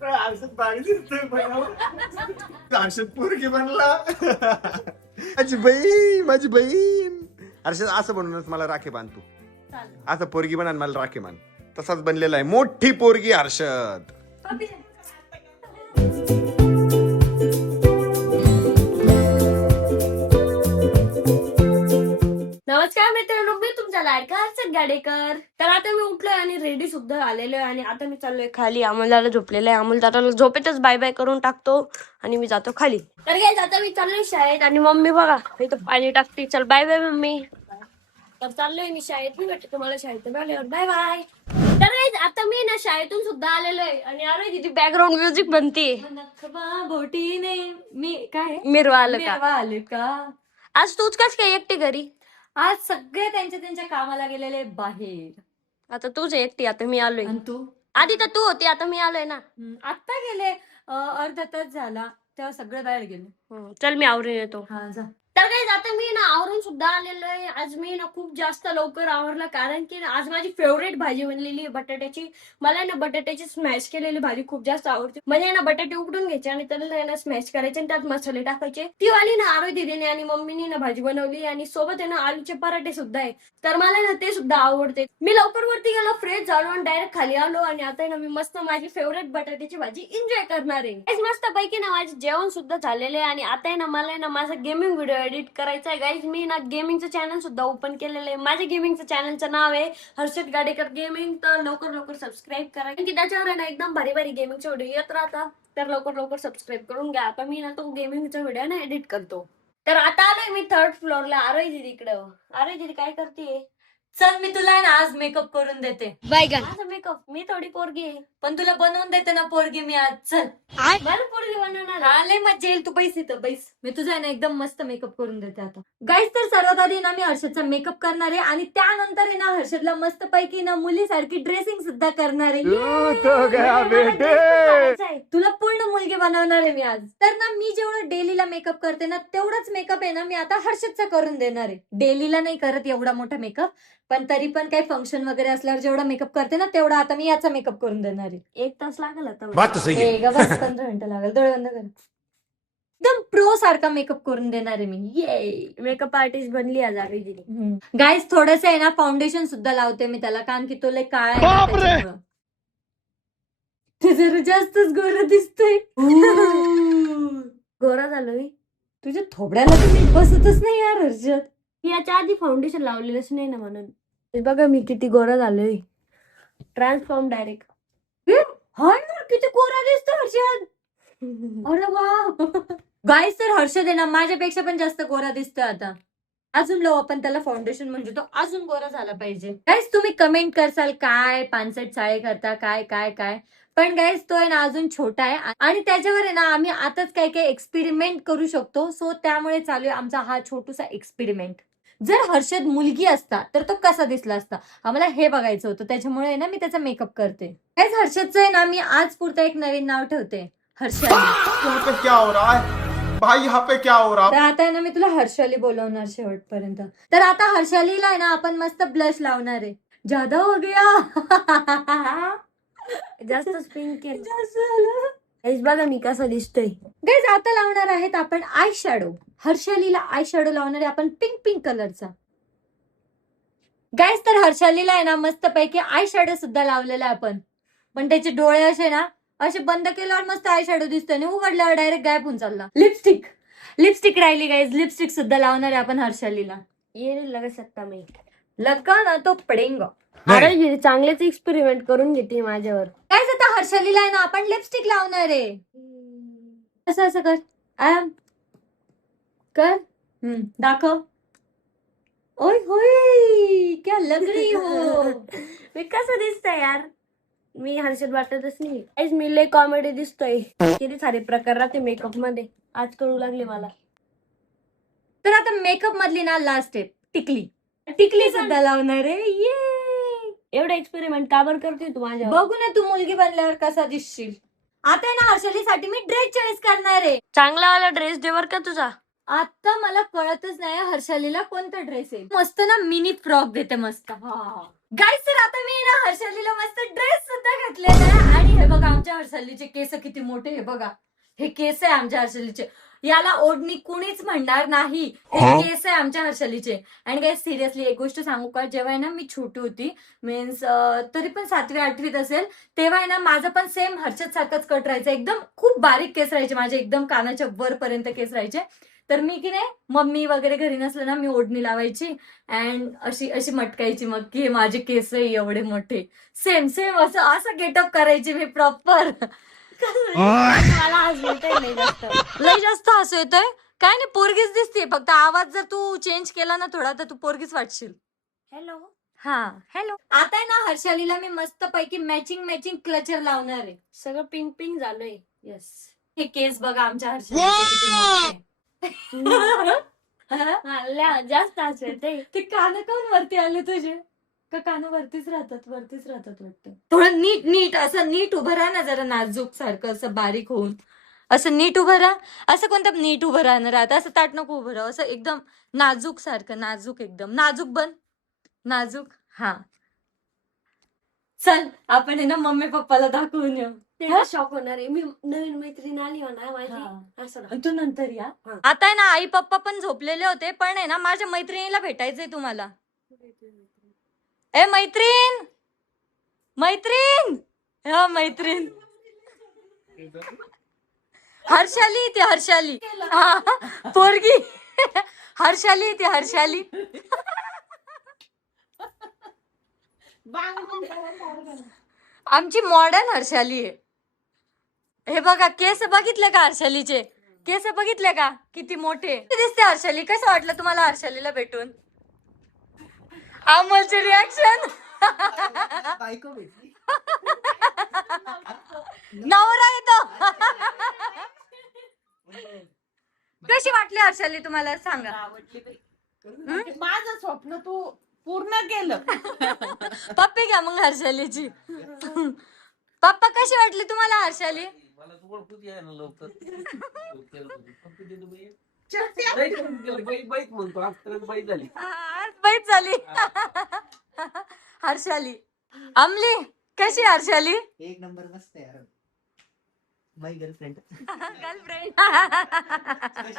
हर्षद बाळी दिसतोय हर्षद पोरगी बनला. माझी बहीण हर्षद असं म्हणूनच मला राखी बांध तू. असं पोरगी बन आणि मला राखी बांध. तसाच बनलेला आहे मोठी पोरगी हर्षद. नमस्कार मित्रांनो, मी तुमचा लाडका हर्षद गाडेकर. तर आता मी उठलोय आणि रेडी सुद्धा आलेलो आहे आणि आता मी चाललोय खाली. अमोलदादा झोपलेला आहे. अमोलदादाला झोपेतच बाय बाय करून टाकतो आणि मी जातो खाली. तर काय आता मी चाललोय शाळेत आणि मम्मी बघा इथं पाणी टाकते. चल बाय बाय मम्मी. तर चाललोय मी शाळेत. मी भेटते तुम्हाला शाळेतून आल्यावर. Bye bye. तर काय आता मी ना शाळेतून सुद्धा आलेलो आहे आणि अरे तिथे बॅकग्राऊंड म्युझिक बनते. बोटीने मी काय मिरवा आलं का? आले का? आज तूच कस काय एकटी घरी? आज सगळे त्यांच्या कामाला गेलेले बाहेर. आता तूच एकटी. आता मी आलोय. आणि तू? आधी तर तू होती, आता मी आलोय ना. आता गेले अर्धा तास झाला तेव्हा सगळे बाहेर गेले. चल मी आवरून येतो. हा जा. तर काही आता मी ना आवरून सुद्धा आलेलो आहे. आज मी ना खूप जास्त लवकर आवरलं कारण की आज माझी फेवरेट भाजी बनलेली आहे बटाट्याची. मला ना बटाट्याची स्मॅश केलेली भाजी खूप जास्त आवडते. म्हणजे ना बटाटे उकडून घ्यायचे आणि त्याला ना स्मॅश करायचे आणि त्यात मसाले टाकायचे. ती वाली ना आरोही दीदीने आणि मम्मीने ना भाजी बनवली आणि सोबत आहे ना आलूचे पराठे सुद्धा आहे. तर मला ना ते सुद्धा आवडते. मी लवकर वरती गेलो, फ्रेश झालो आणि डायरेक्ट खाली आलो आणि आता ना मी मस्त माझी फेवरेट बटाट्याची भाजी एन्जॉय करणार आहे. मस्त पैकी ना माझे जेवण सुद्धा झालेले आहे आणि आता ना मला ना माझा गेमिंग व्हिडिओ एडिट करायचा आहे. गाईज मी ना गेमिंगचं चॅनल सुद्धा ओपन केलेलं आहे. माझ्या गेमिंगचं चॅनलचं नाव आहे हर्षद गाडेकर गेमिंग. तर लवकर सबस्क्राईब करा की त्याच्यावर ना एकदम भारी भारी गेमिंगचे व्हिडिओ येत राहतात. तर लवकर सबस्क्राईब करून घ्या. आता मी ना तो गेमिंगचा व्हिडिओ ना एडिट करतो. तर आता आलोय मी 3rd फ्लोअरला. आरोही दीदी इकडं. आरोही दीदी काय करते? चल मी तुला ना आज मेकअप करून देते. माझा मेकअप मी थोडी पोरगी आहे. पण तुला बनवून देते ना पोरगी मी आज. चल मला पोरगी बनवणार. आले मजा येईल. तू पैसे तर बैस. मी तुझा ना एकदम मस्त मेकअप करून देते आता. गाईस तर सर्वात आधी ना मी हर्षदचा मेकअप करणार आहे आणि त्यानंतर आहे ना हर्षदला मस्त पैकी ना मुलीसारखी ड्रेसिंग सुद्धा करणार आहे. तुला पूर्ण मुलगी बनवणार आहे मी आज. तर ना मी जेवढं डेलीला मेकअप करते ना तेवढाच मेकअप आहे ना मी आता हर्षदचा करून देणार आहे. डेलीला नाही करत एवढा मोठा मेकअप, पण तरी पण काही फंक्शन वगैरे असल्यावर जेवढा मेकअप करते ना तेवढा आता मी याचा मेकअप करून देणार आहे. 1 तास लागेल आता. बस 15 मिनिटं लागेल. डोळे बंद कर. एकदम प्रो सारखा मेकअप करून देणार आहे मी. ये मेकअप आर्टिस्ट बनली आज आरोही दीदी. गाईस थोडस आहे ना फाउंडेशन सुद्धा लावते मी त्याला कारण की तो लय काळा आहे ना त्याच्यामुळं. ते जरा जास्तच गोरा दिसतोय. गोरा झालोय. तुझ्या थोबड्याला तर नीट बसतच नाही यार हर्षद. मी याच्या आधी फाउंडेशन लावलेलंच नाही ना म्हणून. हे बघा मी किती गोरा झालोय. Transform direct. हा यार किती गोरा दिसतो हर्षद. अरे वा. गाईस तर हर्षद आहे ना माझ्यापेक्षा पण जास्त गोरा दिसतोय आता. अजून लावू आपण त्याला फाउंडेशन म्हणजे तो अजून गोरा झाला पाहिजे. गाईस तुम्ही कमेंट करसाल काय 65 चाळे करता काय काय काय, पण गाईस तो आहे ना अजून छोटा आहे आणि त्याच्यावर आहे ना आम्ही आताच काय काय एक्सपेरिमेंट करू शकतो. सो त्यामुळे चालू आहे आमचा हा छोटूसा एक्सपेरिमेंट. जर हर्षद मुलगी असता तर तो कसा दिसला असता आम्हाला हे बघायचं होतं. त्याच्यामुळे ना मी त्याचा मेकअप करते. गाईस हर्षदचं आहे ना मी आज पुरता एक नवीन नाव ठेवते, हर्षाली. यहाँ पे क्या हो रहा है भाई? यहाँ पे क्या हो रहा? तर आता आहे ना मी तुला हर्षाली बोलवणार शेवटपर्यंत. तर आता हर्षालीला आहे ना आपण मस्त ब्लश लावणार आहे. ज्यादा हो गया. जास्त स्पिन केलं. जास्त झालं. गाईस बघा मी कसा दिसतोय. गाईस आता लावणार आहेत आपण आय शॅडो. हर्षालीला आय शॅडो लावणार आहे आपण पिंक कलरचा. गाईस तर हर्षालीला आहे ना मस्त पैकी आय शॅडो सुद्धा लावलेला आहे आपण, पण त्याचे डोळे असे बंद केल्यावर मस्त आय शॅडो दिसतोय आणि उघडल्यावर डायरेक्ट गायब होऊन चालला. लिपस्टिक राहिली गाईज. लिपस्टिक सुद्धा लावणार आहे आपण हर्षालीला. ये नहीं लगा सकता मी. लगा ना तो पडेंगा. अरे चांगलेच एक्सपेरिमेंट करून घेते माझ्यावर. गाईज आता हर्षालीला आहे ना आपण लिपस्टिक लावणार आहे. असं कर. कर. दाखव. ओय होय क्या लग रही हो. मी कसं दिसतंय यार? मी हर्षद वाटतच नाही. गाईस मी लय कॉमेडी दिसतोय. किती सारे प्रकार राहते मेकअप मध्ये. आज कळू लागले मला. तर आता मेकअप मधली ना लास्ट स्टेप टिकली सुद्धा लावणार आहे. ये एवढा एक्सपेरिमेंट का बरं करते तू माझ्या? बघू ना तू मुलगी बनल्यावर कसा दिसशील. आता आहे ना हर्षालीसाठी मी ड्रेस चॉईस करणार आहे. चांगला वाला ड्रेस दे बर का तुझा. आता मला कळतच नाही हर्षालीला कोणता ड्रेस आहे. मस्त ना मिनी फ्रॉक देते मस्त. गाईस तर आता मी ना हर्षालीला मस्त ड्रेस सुद्धा घातलेलं आहे आणि हे बघा आमच्या हर्षलीचे केस किती मोठे, हे बघा हे केस आहे आमच्या हर्षलीचे. याला ओढणी कुणीच म्हणणार नाही, हे केस आहे आमच्या हर्षलीचे. आणि काही सिरियसली एक गोष्ट सांगू का, जेव्हा आहे ना मी छोटी होती, मीन्स तरी पण 7वी-8वीत असेल, तेव्हा आहे ना माझं पण सेम हर्षद सारखंच कट राहायचं. एकदम खूप बारीक केस राहायचे माझे, एकदम कानाच्या वरपर्यंत केस राहायचे. तर मी की नाही मम्मी वगैरे घरी नसलं ना, मी ओढणी लावायची अँड अशी अशी मटकायची मग की हे माझे केस एवढे मोठे. सेम सेम असं असं गेटअप करायची मी प्रॉपर. मला आज बोलता नाही जास्त. लय जास्त हसू येतोय. काय नाही, पोरगीच दिसते, फक्त आवाज जर तू चेंज केला ना थोडा तर तू पोरगीच वाटशील. हॅलो. हा हॅलो. आता आहे ना हर्षालीला मी मस्त पैकी मॅचिंग क्लचर लावणार आहे. सगळं पिंक पिंक झालंय. येस. हे केस बघा आमच्या हर्षालीचे किती मोठे. हा, जास्त असं ते कान काऊन वरती आले तुझे? का कान वरतीच राहतात वाटतं. थोडं नीट असं नीट उभं राहा ना, जरा नाजूक सारखं असं बारीक होऊन असं नीट उभं राहा. असं कोणतं नीट उभं राहणार आता, असं ताट नको उभं राहा, असं एकदम नाजूक सारखं, नाजूक एकदम नाजूक बन, नाजूक. हा चल आपण आहे ना मम्मी पप्पाला दाखवून येऊ. ते शॉक होणार आहे. मी नवीन मैत्रीण आली होणार माझी, असं ना. तू नंतर या. आता आहे ना आई पप्पा पण झोपलेले होते, पण आहे ना माझ्या मैत्रिणीला भेटायचंय तुम्हाला. ए मैत्रीण हा मैत्रीण हर्षाली, ती हर्षाली, हा पोरगी हर्षाली, ती हर्षाली. आमची मॉडर्न हर्षाली आहे. हे बघा केस बघितले का हर्षालीचे? केस बघितले का किती मोठे दिसते हर्षाली? कसं वाटलं तुम्हाला हर्षालीला भेटून? अमोलचे रिॲक्शन. नवरा येतो. कशी वाटली हर्षाली तुम्हाला सांगा? माझं स्वप्न तू पूर्ण केलं. पप्पी घ्या मग हर्षालीची. पप्पा कशी वाटली तुम्हाला हर्षाली? मला तू ओळखूच आहे ना लवकर. बैठ म्हणतो आज बैठ झाली. आज बैठ झाली. हर्षाली अमली कशी हर्षाली? एक नंबर मस्त आहे यार. माय गर्लफ्रेंड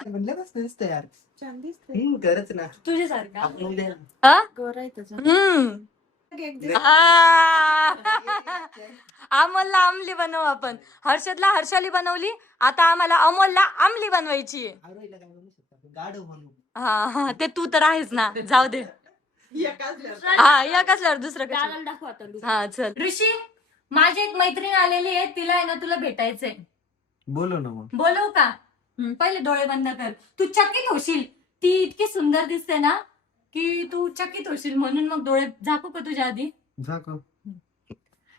म्हणलं मस्त दिसतं यार. छान दिसतंय. खरंच ना. तुझ्यासारखा. आपण द्या. गोरा आहे त्याचा. अमोलला अमली बनवू आपण. हर्षदला हर्षाली बनवली, आता आम्हाला अमोलला अमली बनवायची आहे. आरोहीला काय बनवू शकतो आपण? गाढव बनवू. हा ते तू तर आहेस ना, जाऊ दे. हा या कसल्यावर दुसरं दादाला दाखव आता. हा चल. ऋषी माझी एक मैत्रीण आलेली आहे, तिला आहे ना तुला भेटायचंय. बोलो ना मग. बोलवू का? पहिले डोळे बंद कर. तू चकित होशील, ती इतकी सुंदर दिसते ना की तू चकित होशील, म्हणून मग डोळे झाकू का तुझ्या आधी?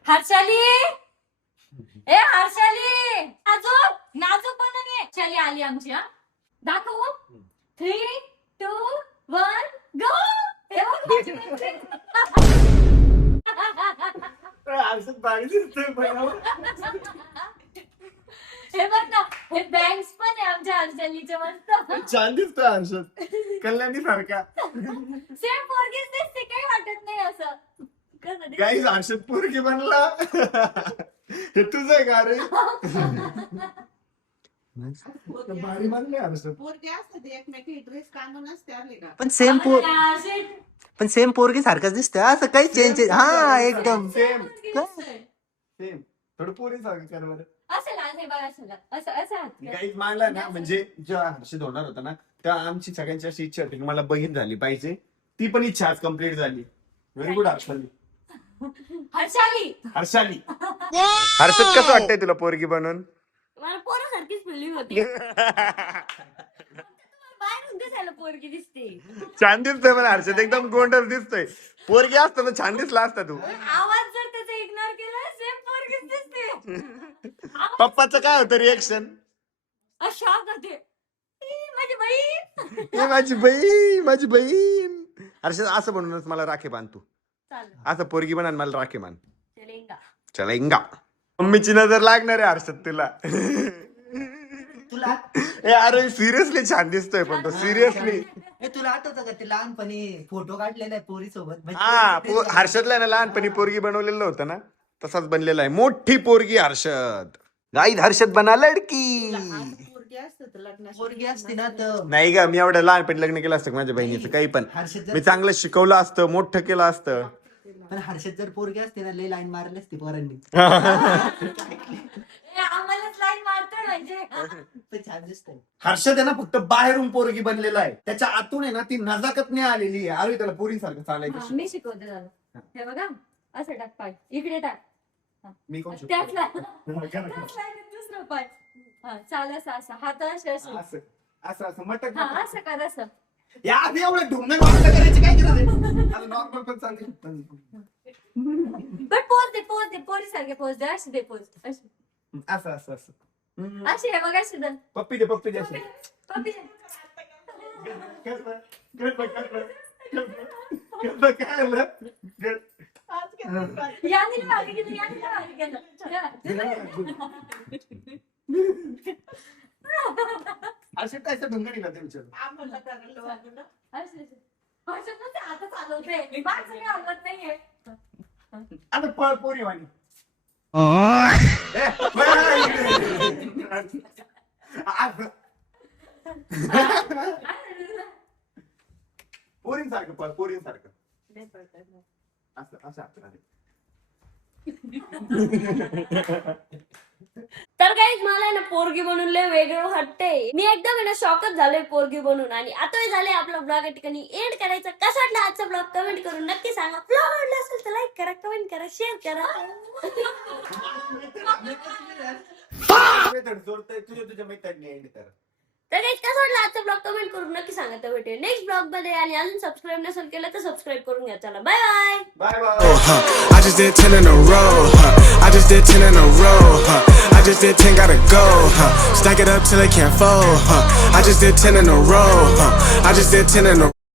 हर्षाली, ए हर्षाली, नाजूक बनून ये. हर्षाली आली आमची. हा दाखवू. 3, 2, 1 गो. हे बघ ना, हे बँक्स पण आहे आमच्या हर्षालीचे मस्त. छान दिसतोय हर्षद, कल्याणी सारखा. सेम पोरगीच दिसते, काही वाटत नाही असं. गाईज हर्षद पोरगी बनला. हे तुझं आहे का रे? भारी बनले हर्षद. पोरगे असतात एकमेकी ड्रेस काढूनच ते आले का. पण सेम पोरगी सारखंच दिसतं. असं काही चेंज. हा एकदम सेम सेम. थोडं पोरी सारखं कर बरं. गाईज मानला ना, म्हणजे जेव्हा हर्षद होणार होता ना, तेव्हा आमची सगळ्यांची अशी इच्छा होती की मला बहीण झाली पाहिजे. ती पण इच्छा आज कम्प्लीट झाली. Very good Harshali. हर्षद कसं वाटतंय तुला पोरगी बनवून? मला पोरासारखीच फिलिंग होती. बाहेरून दिसायला पोरगी दिसते. छान दिसतोय मला हर्षद, एकदम गोंडस दिसतोय. पोरगी असतं ना छान दिसला असता तू. आवाज जर त्याचा इग्नोर केला, सेम पोरगीच दिसते. पप्पाचं काय होतं रिएक्शन? शॉक होते. माझी बहीण. हे माझी बहीण. हर्षद असं म्हणूनच मला राखे बांध तू. असं पोरगी बना मला राखे मान. चलेंगा. मम्मीची नजर लागणार आहे हर्षद तुला. तुला अरे सिरियसली छान दिसतोय पण तो सिरियसली. तुला आठवतं का ते लहानपणी फोटो काढलेला आहे पोरी सोबत? हा हर्षदला ना लहानपणी पोरगी बनवलेलं होतं ना, तसाच बनलेला आहे. मोठी पोरगी हर्षद. गाईत हर्षद बना लडकी. पोरगी असते तर लग्नाची पोरगी असते ना तर नाही का, मी एवढं लहानपणी लग्न केलं असतं का माझ्या बहिणीचं काही पण. हर्षद मी चांगलं शिकवलं असतं, मोठं केलं असतं. पण हर्षद जर पोरगी असते ना लय लाईन मारली असती पोरांनी. आम्हालाच लाईन मारतोय म्हणजे पण छान दिसतंय. हर्षद आहे ना फक्त बाहेरून पोरगी बनलेला आहे, त्याच्या आतून आहे ना ती नजाकतने आलेली आहे. अरे त्याला पोरींसारखं चालायचं. मी शिकवते त्याला. हे बघा असं टाक पाय इकडे टाक. मी कोण त्याच लाईनीत दुसरं पाय. हा चाल असं असं हात असे असे. असं असं असं मटक हा असं कर असं. या आधी एवढं ढुंगण वाटलं करायची काय गरज? नॉर्मल पण चालेल. पण पोच दे पोरी सारखे पोच दे अशी दे पोच अशी असं असं असं अशी आहे बघा अशी दे पप्पी दे पप्पी दे असं. पप्पी काय आलं? आज काय याने मागे गेलं याने मागे गेलं असे काय ढुंगणी ना ते विचार. आम्हाला करायला वाटलं. अशी असं पण ते आता चालवते मागचं काही हलवत नाहीये. आता पळ पोरी वाणी. पोरींसारखं पळ पोरींसारखं असं असं आपलं. तर काही मला आहे ना पोरगी बनून लय वेगळं वाटतंय. मी एकदम आहे ना शॉकच झालोय पोरगी बनून. आणि आता झालंय आपला ब्लॉग या ठिकाणी एंड करायचा. कसा वाटला आजचा ब्लॉग कमेंट करून नक्की सांगा. ब्लॉग आवडला असेल तर लाईक करा, कमेंट करा, शेअर करा. तुझ्या मैत्रिणी एंड कर. तर काही कसं वाटलं आजचा ब्लॉग कमेंट करून नक्की सांगा. तर भेटूया नेक्स्ट ब्लॉग मध्ये. आणि अजून सबस्क्राईब नसेल केलं तर सबस्क्राईब करून घ्या. चला bye bye. Bye bye. I just did 10 in a row, I just did 10 in a row, I just did 10, gotta go, Stack it up till it can't fold, I just did 10 in a row, I just did 10 in a